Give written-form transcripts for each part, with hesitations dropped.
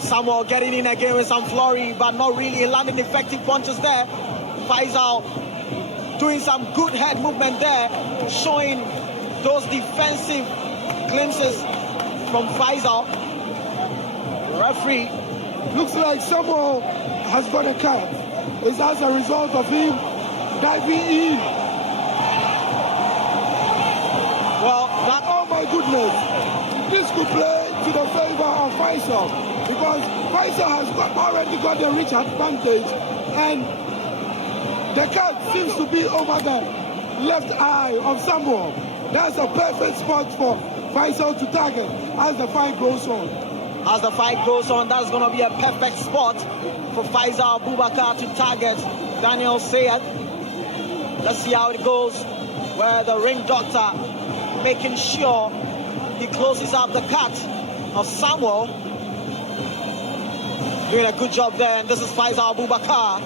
Samuel getting in again with some flurry, but not really landing effective punches there. Faisal doing some good head movement there, showing those defensive glimpses from Faisal. Referee, looks like Samuel has got a cut. It's as a result of him diving in. Well, oh my goodness, this could play to the favor of Faisal, because Faisal has already got the reach advantage, and the cut seems to be over the left eye of Samuel. That's a perfect spot for Faisal to target as the fight goes on. As the fight goes on, that's going to be a perfect spot for Faisal Abubakar to target Daniel Sayed. Let's see how it goes, where the ring doctor making sure he closes up the cut of Samuel. Doing a good job there, and this is Faisal Abubakar.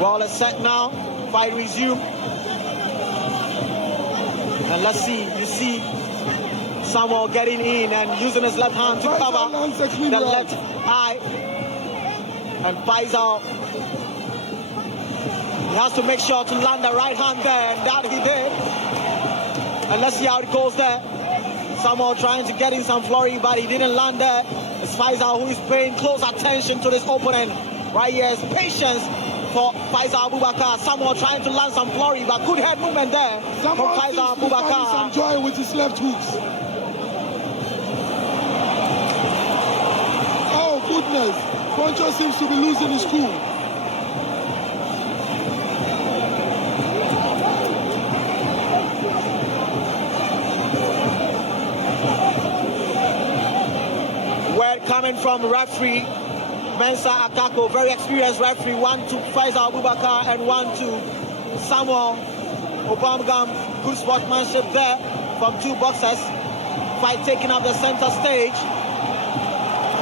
Well, it's set now. Fight resume. And let's see, you see Samuel getting in and using his left hand to cover the left eye. And Faisal, he has to make sure to land the right hand there, and that he did. And let's see how it goes there. Samuel trying to get in some flurry, but he didn't land there. It's Faisal who is paying close attention to this opponent. Right here is patience for Faisal Abubakar. Samuel trying to land some flurry, but good head movement there from Faisal Abubakar. Some joy with his left hooks. Oh goodness, Poncho seems to be losing his cool. Word coming from referee Mensa Akako, very experienced referee. 1 to Faisal Abubakar and 1 to Samuel Opaogum. Good sportsmanship there from two boxers. Fight taking up the center stage.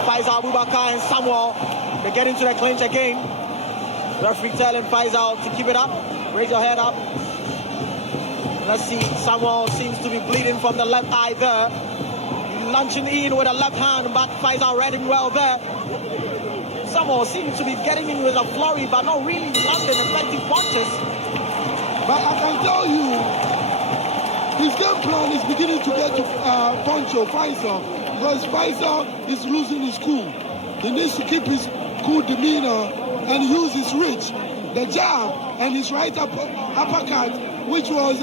Faisal Abubakar and Samuel, they get into the clinch again. Referee telling Faisal to keep it up. Raise your head up. Let's see, Samuel seems to be bleeding from the left eye there. Launching in with a left hand, but Faisal read him well there. Samuel seems to be getting in with a flurry, but not really landing effective punches. But I can tell you, his game plan is beginning to get to Poncho, Faisal, because Faisal is losing his cool. He needs to keep his cool demeanor and use his reach, the jab, and his right uppercut, which was,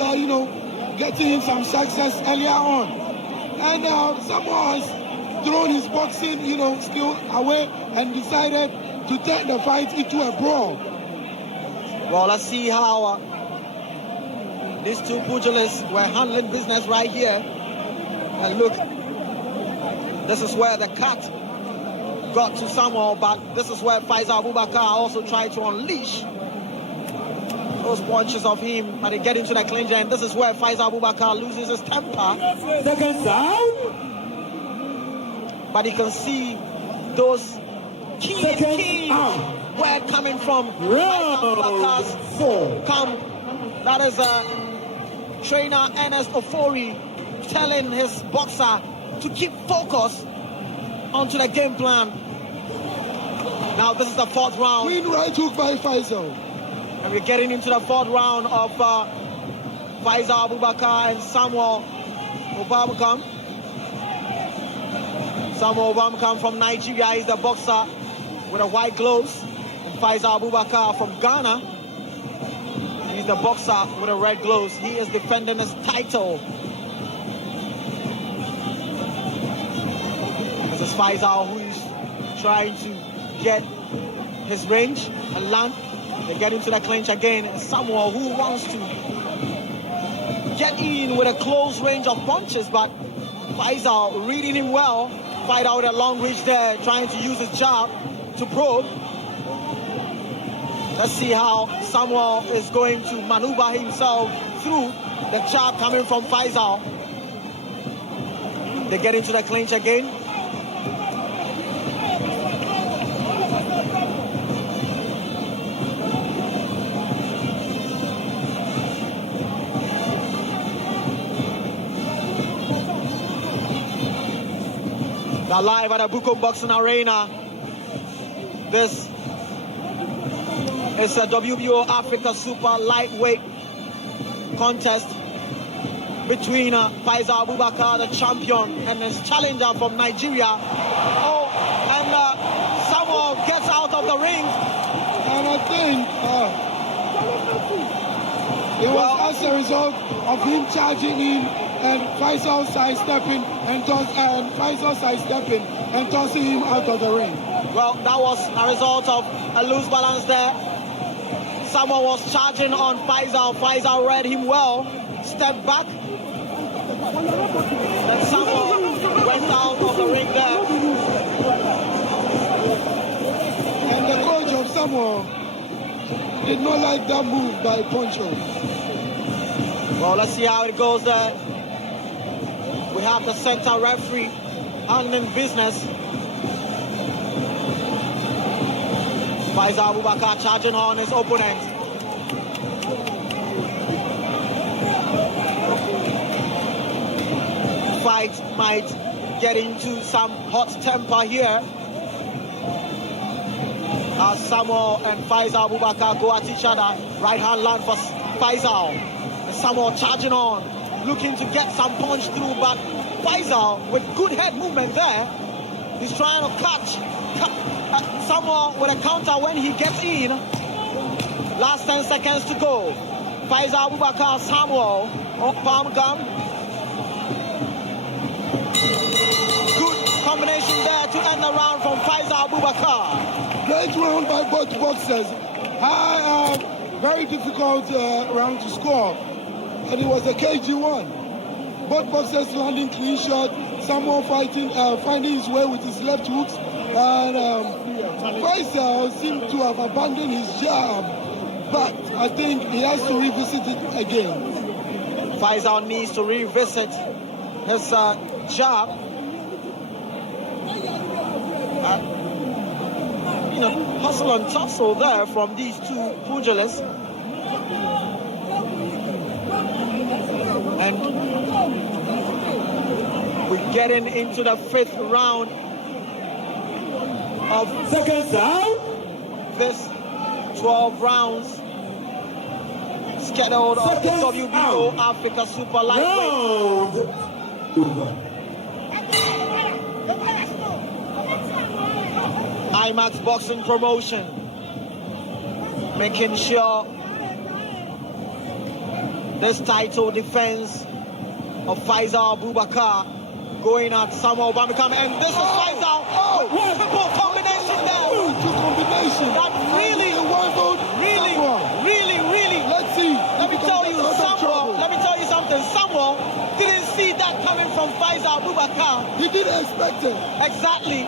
getting him some success earlier on. And Samuel has thrown his boxing, skill away and decided to turn the fight into a brawl. Well, let's see how these two pugilists were handling business right here. And look, this is where the cut got to Samuel, but this is where Faisal Abubakar also tried to unleash those punches of him, but they get into the clinch, and this is where Faisal Abubakar loses his temper. Second down. But you can see those keen word coming from Faisal Abubakar's camp. That is trainer Ernest Ofori telling his boxer to keep focused onto the game plan. Now this is the fourth round. Clean right hook by Faisal. And we're getting into the fourth round of Faisal Abubakar and Samuel Opaogum. Samuel Opaogum from Nigeria is the boxer with the white gloves. And Faisal Abubakar from Ghana, he's the boxer with the red gloves. He is defending his title. This is Faisal who is trying to get his range and land. They get into the clinch again. Samuel who wants to get in with a close range of punches, but Faisal reading him well. Fight out a long reach there, trying to use his jab to probe. Let's see how Samuel is going to maneuver himself through the jab coming from Faisal. They get into the clinch again. They're live at Abubakari Boxing Arena. This is a WBO Africa Super Lightweight contest between Faisal Abubakari, the champion, and his challenger from Nigeria. Oh, and Samuel gets out of the ring. And I think it was as a result of him charging in and Faisal sidestepping and tossing him out of the ring. Well, that was a result of a loose balance there. Samuel was charging on Faisal. Faisal read him well, stepped back. Then Samuel went out of the ring there. And the coach of Samuel did not like that move by Poncho. Well, let's see how it goes there. We have the center referee handling business. Faisal Abubakari charging on his opponent. Fight might get into some hot temper here as Samuel and Faisal Abubakari go at each other. Right hand land for Faisal. Samuel charging on, looking to get some punch through, but Faisal with good head movement there. He's trying to catch Samuel with a counter when he gets in. Last 10 seconds to go. Faisal Abubakari, Samuel, Opaogum. Good combination there to end the round from Faisal Abubakari. Great round by both boxers. Very difficult round to score. And it was a cagey one. Both boxers landing clean shot. Samuel finding his way with his left hooks. And Faisal seemed to have abandoned his jab. But I think he has to revisit it again. Faisal needs to revisit his jab. Hustle and tussle there from these two pugilists. And we're getting into the 5th round of this 12 rounds scheduled of the WBO Africa Super Lightweight. IMAX Boxing Promotion making sure this title defense of Faisal Abubakari going at Samuel Opaogum, and this is Faisal. Triple combination there. Two combinations. That really. Let's see. Let me tell you something. Samuel didn't see that coming from Faisal Abubakari. He didn't expect it. Exactly.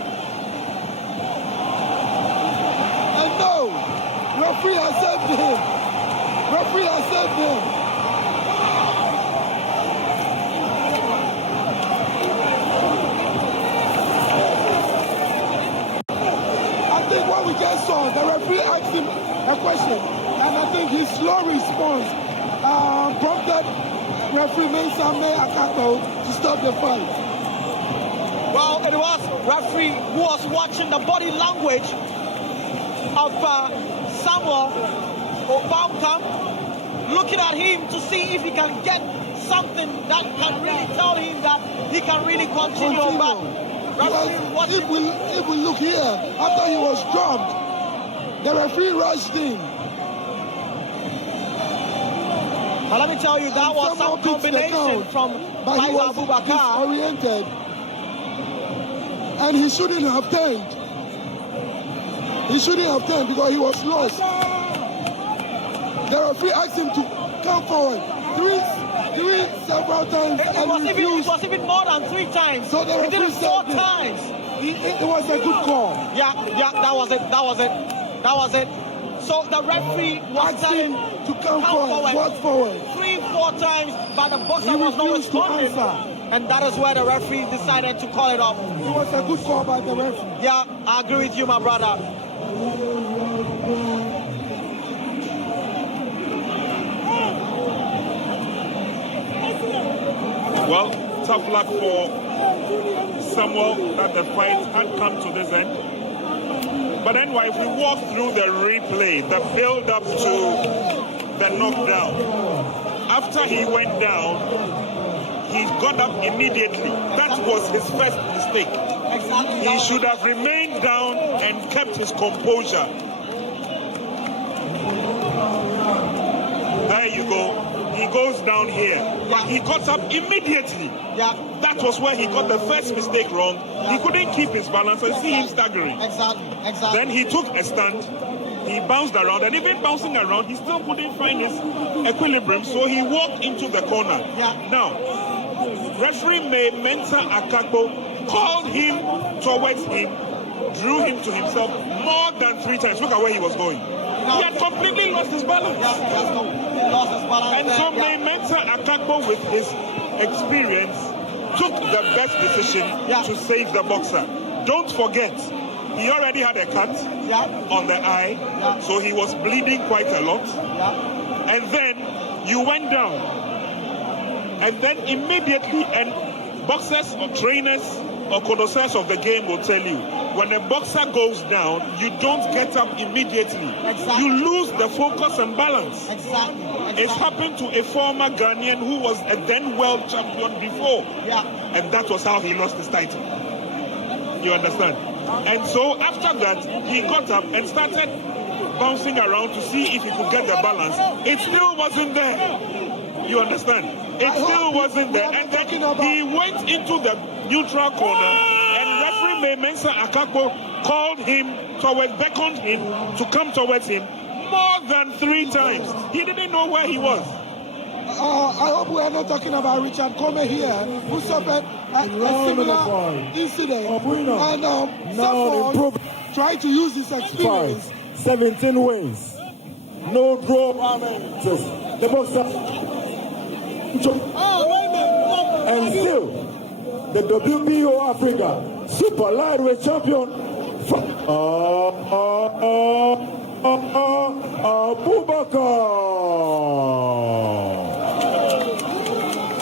And no, referee has saved him. What we just saw, the referee asked him a question, and I think his slow response prompted referee Mensa Akako to stop the fight. Well, it was referee who was watching the body language of Samuel Opaogum, looking at him to see if he can get something that can really tell him that he can really continue. But if we look here, after he was dropped, the referee rushed in. But let me tell you, that was some combination from Faisal Abubakari. Oriented, and he shouldn't have turned. Because he was lost. The referee asked him to come forward several times. It was even more than 3 times. So the referee did it 4 times. It was a good call. Yeah, that was it. So the referee was telling him to come forward, walk forward 3-4 times, but the boxer was not responding. And that is where the referee decided to call it off. It was a good call by the referee. Yeah, I agree with you, my brother. Well, tough luck for Samuel that the fight had come to this end. But then if we walk through the replay, the build-up to the knockdown, after he went down, he got up immediately. That was his first mistake. He should have remained down and kept his composure. There you go. He goes down here. Yeah. He got up immediately. Yeah. That was where he got the first mistake wrong. Yeah. He couldn't keep his balance and see him staggering. Exactly. Then he took a stand. He bounced around, and even bouncing around, he still couldn't find his equilibrium, so he walked into the corner. Yeah. Now, referee Mensa Akakpo called him towards him, drew him to himself more than 3 times. Look at where he was going. He had completely lost his balance. Yeah, he has completely lost his balance. And so Mensa Akakpo, with his experience, took the best decision to save the boxer. Don't forget, he already had a cut on the eye, so he was bleeding quite a lot. And then you went down. And then immediately, and boxers or trainers or connoisseurs of the game will tell you, when a boxer goes down, you don't get up immediately. Exactly. You lose the focus and balance. Exactly. It's happened to a former Ghanaian who was a then world champion before. Yeah. And that was how he lost his title. You understand? And so after that, he got up and started bouncing around to see if he could get the balance. It still wasn't there. You understand? It still wasn't there. And then he went into the neutral corner, and referee Mensa Akakpo called him beckoned him to come towards him more than 3 times. He didn't know where he was. I hope we are not talking about Richard Comey here, who suffered a similar incident. And someone tried to use his experience. 17 wins, no draw. The boxer, and still the WBO Africa super lightweight champion,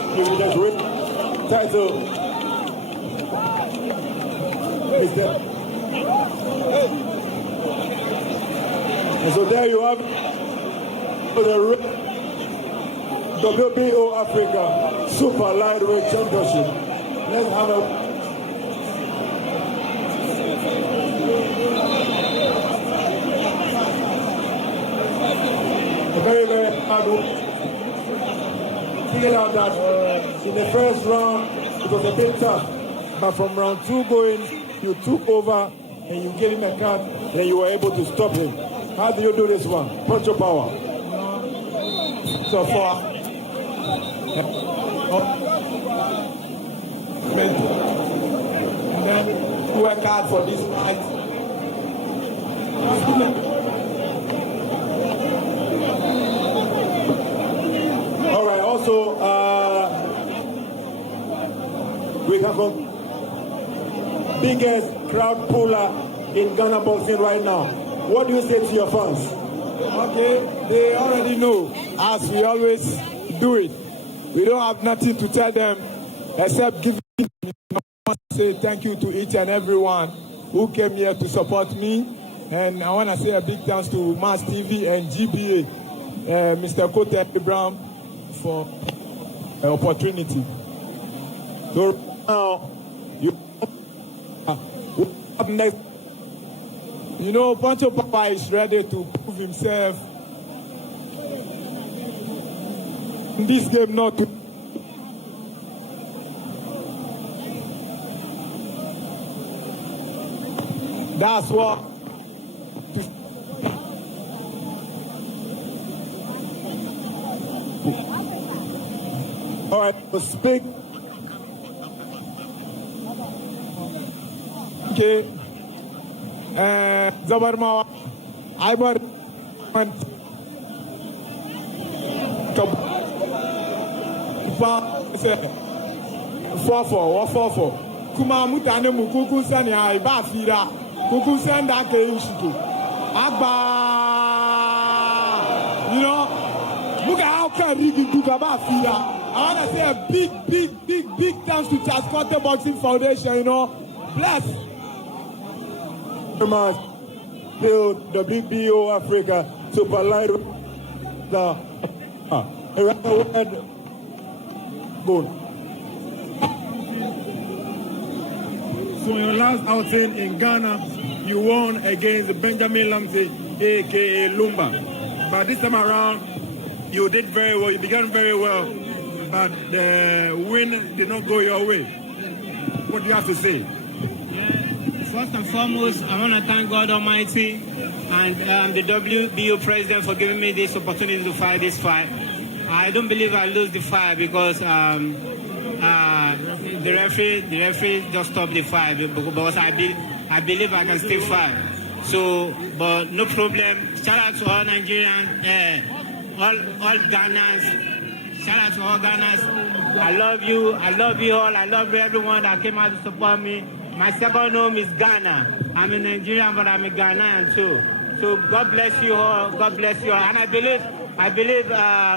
Abubakari. Just win title is there. And so there you have the WBO Africa Super Lightweight Championship. Let's have a very, very hard work. Figure out that in the first round it was a bit tough, but from round 2 going, you took over and you gave him a cut, and you were able to stop him. How do you do this one? Punch your power. So far, and then work hard for this fight. All right. Also, we have a biggest crowd puller in Ghana boxing right now. What do you say to your fans? Okay, they already know, as we always do it. We don't have nothing to tell them except giving say thank you to each and everyone who came here to support me. And I want to say a big thanks to Mass TV and GBA, Mr. Kote Abraham, for the opportunity. So now, you up next. You know, Pancho Papa is ready to prove himself in this game, not to. That's what. All right, let's speak. Okay. Zabarma, Ibar, and four. Kuma mutane mukuku sani aiba fira. Kuku sanda ke ushiku. Agba. You know, muka how can rigi duka ba fira. I want to say a big thanks to Chascote Boxing Foundation, you know. Bless. Till WBO Africa Super Light Bout. So in your last outing in Ghana, you won against Benjamin Lamsey, aka Lumba. But this time around, you did very well. You began very well, but the win did not go your way. What do you have to say? First and foremost, I want to thank God Almighty and the WBO president for giving me this opportunity to fight this fight. I don't believe I lose the fight because the referee just stopped the fight because I believe I can still fight. So, but no problem. Shout out to all Nigerians, all Ghanaians. Shout out to all Ghanaians. I love you all. I love everyone that came out to support me. My second home is Ghana. I'm a Nigerian, but I'm a Ghanaian too. So God bless you all. God bless you all. And I believe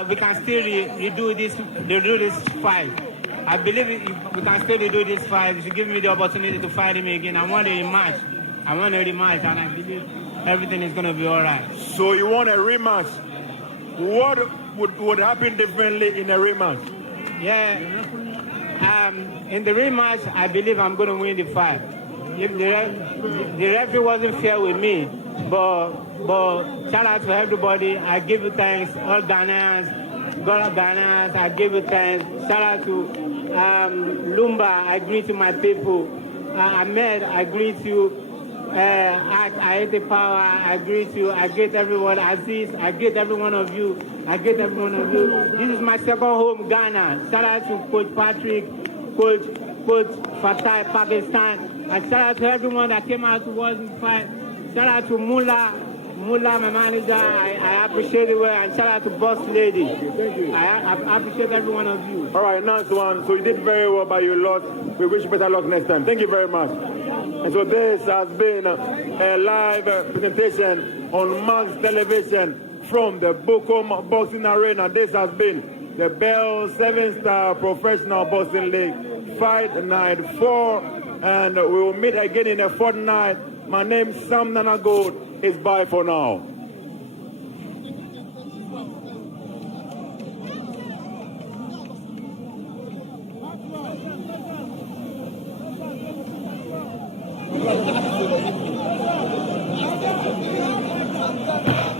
we can still redo this fight. I believe we can still redo this fight. If you give me the opportunity to fight him again, I want a rematch. And I believe everything is going to be all right. So you want a rematch? What would happen differently in a rematch? Yeah. In the rematch, I believe I'm going to win the fight. If the referee wasn't fair with me, but shout out to everybody. I give you thanks, all Ghanaians, God Ghanaians. I give you thanks. Shout out to Lumba. I greet to my people. Ahmed, I greet you. I hate the power. I greet you. I greet everyone. Aziz, I greet every one of you. This is my second home, Ghana. Shout out to Coach Patrick, Coach Fatai, Pakistan. And shout out to everyone that came out to watch the fight. Shout out to Mullah, my manager. I appreciate it well. And shout out to Boss Lady. Thank you. I appreciate every one of you. All right, nice one. So you did very well, but you lost. We wish you better luck next time. Thank you very much. And so this has been a live presentation on Max Television from the Bout Boxing Arena. This has been the Bel7 Star Professional Boxing League Fight Night 4. And we will meet again in a fortnight. My name is Sam Nana Gold. It's bye for now. Thank you.